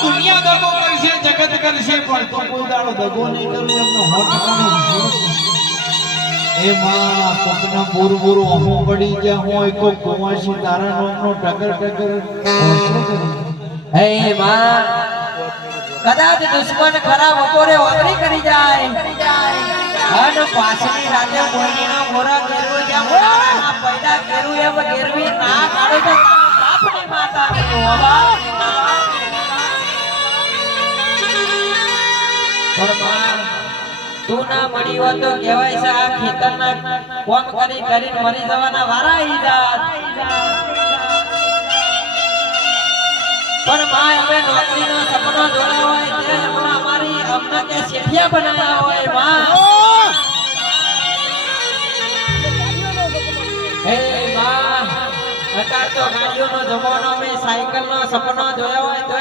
દુનિયા દગો કરશે જગત કરશે પણ તો કોઈ દાડો દગો નહીં કરું એમનો હોઠ એ માં કોકના બોર બોર અમો પડી ગયા હોય કોઈ કુવાસી તારા નામનો ટગર ટગર હે માં કદાચ દુશ્મન ખરા બપોરે વાપરી કરી જાય અને પાછલી રાતે મોઈના મોરા કેરવો જ્યાં પૈડા કેરવું એમ કેરવી ના કાઢે તો આપણી માતા પણ તું ના મળી હોત તો કહેવાય છે આ ખેતરના કોમ કરી કરીને મરી જવાના વારા આવી જાત પણ માં અમે નોકરીનો સપનો જોયા હોય તે હમણાં અમારી અમને કે શેઠિયા બનાવ્યા હોય માં હે માં અત્યારે તો ગાડીઓનો જમાનો મેં સાયકલનો સપનો જોયો હોય તો